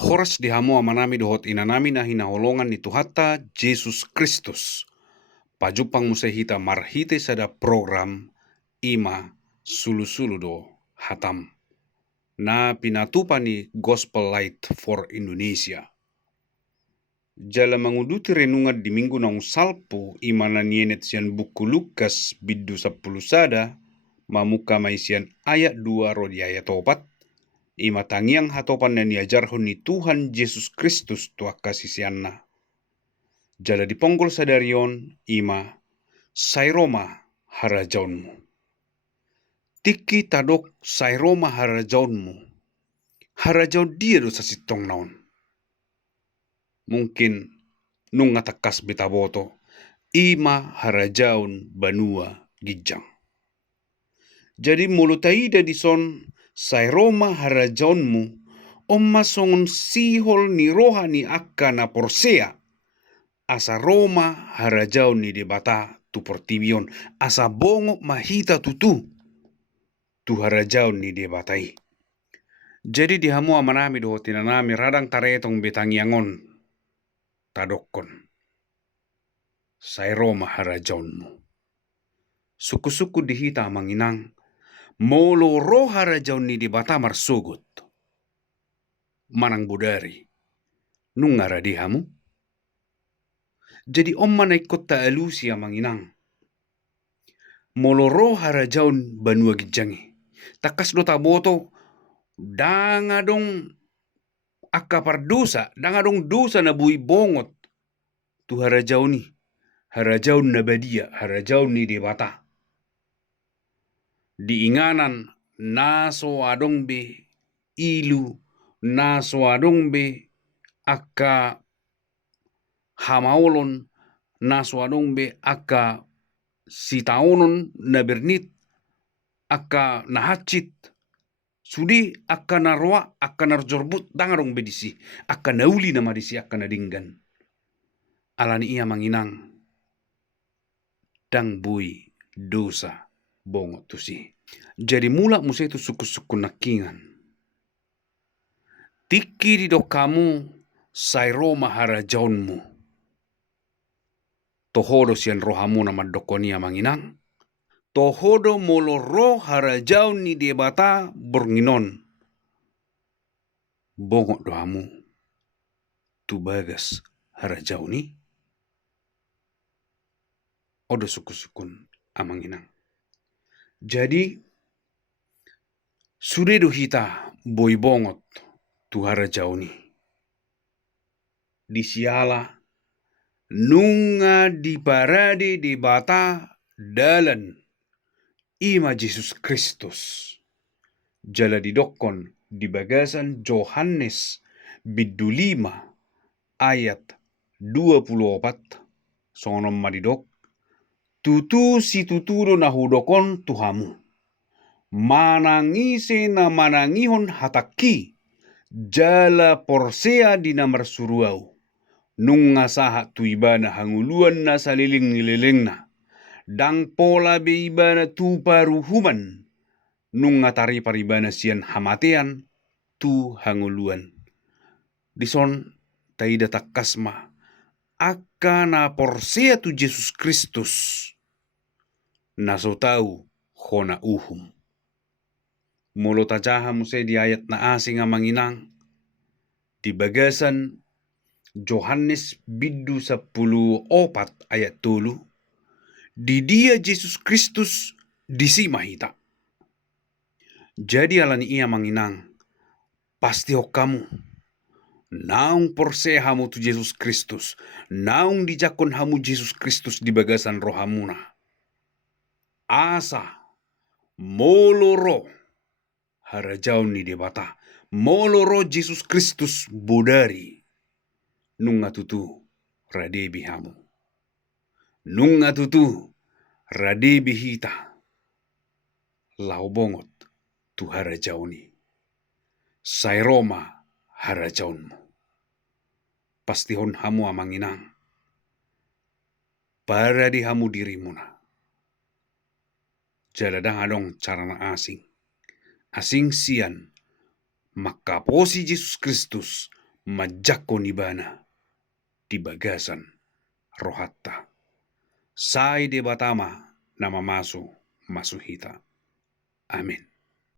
Horas di hamu amanami dohot inanami na hinaholongan ni Tuhata Jesus Kristus. Pajupang musehita marhite sada program ima sulu-sulu do hatam. Na pinatupani Gospel Light for Indonesia. Jala manguduti renungan di minggu naung salpu imana nienet sian buku Lukas biddu 10 sada mamuka maisian ayat 2 rodi ayat 4 ima tangiang hatopan na niajarhon ni Tuhan Yesus Kristus tua kasisianna. Jala diponggol sadarion ima sairoma harajaunmu. Tiki tadok sairoma harajaunmu. Harajaun dia do sasitong naon. Mungkin nunga takas betaboto ima harajaun banua gijang. Jadi mulutaida dison sairoma harajaunmu omma songon sihol ni rohani akka na porsea asa Roma harajaun ni debata tu portibion asa bongo mahita tutu tu harajaun ni debatai. Jadi di hamu amanami do tinanami radang taretong betangiangon tadokon sai Roma harajaunmu. Suku-suku dihita manginang molo roh harajaun ni debata marsugut. Manang budari nungara di hamu. Jadi omma na ikut ta'alusi manginang. Moloro harajaun banua gijangi. Takas do taboto danga dong akka pardosa, danga dong dosa na bui bongot. Tu harajauni, harajaun na badia, harajaun ni debata. Diinganan naso adong be ilu, naso adong be akka hamaolon naswadong be akka sitaonon na bernit akka nahacit sudi akka narwa akka narjorbut dangarong bedisi akka nauli na madisi akka nadinggan alani ia manginang dang bui dosa bongo tusi. Jadi mula musa itu suku-suku nakingan tiki di do kamu sairoma harajaunmu tohodo sian rohamu nama dokonia manginang. Tohodo molo roh harajaun ni debata bornginon. Bongok dohamu. Tu bagas harajaun ni. Odo suku-sukun amanginang. Jadi sudah do hita boy bongot tu harajaun ni. Disiala nunga di parade di bata dalan ima Jesus Kristus. Jala didokon di bagasan Yohanes biddu 5 ayat 24 sonom madidok tutu si tuturo na hudokon tuhamu manangise na manangihon hataki jala porsea di namar suruau nung saha tu ibana hanguluan na saliling-nililing na. Dang pola be ibana tu paruhuman. Nung tari paribana sian hamatean tu hanguluan. Dison taida takasma. Akka na porsea tu Jesus Kristus. Naso tau hona uhum. Molo tajaha muse di ayat na asing manginang. Di bagasan Yohanes biddu 10 ayat 3 di dia Jesus Kristus disi mahita. Jadi alani ia manginang pasti kamu naung porse hamu tu Jesus Kristus naung dijakon hamu Jesus Kristus di bagasan rohamuna asa moloro harajaun ni debata moloro Jesus Kristus bodari nunga tutu radebi hamu. Nunga tutu radebi hita. Lau bongot tu harajauni. Sairoma harajaunmu. Pastihon hamu amanginang. Paradi hamu dirimuna. Jaladang adong carana asing. Asing sian. Makaposi Jesus Kristus majako nibana di bagasan rohatta. Sai de batama nama masu masuhita. Amin.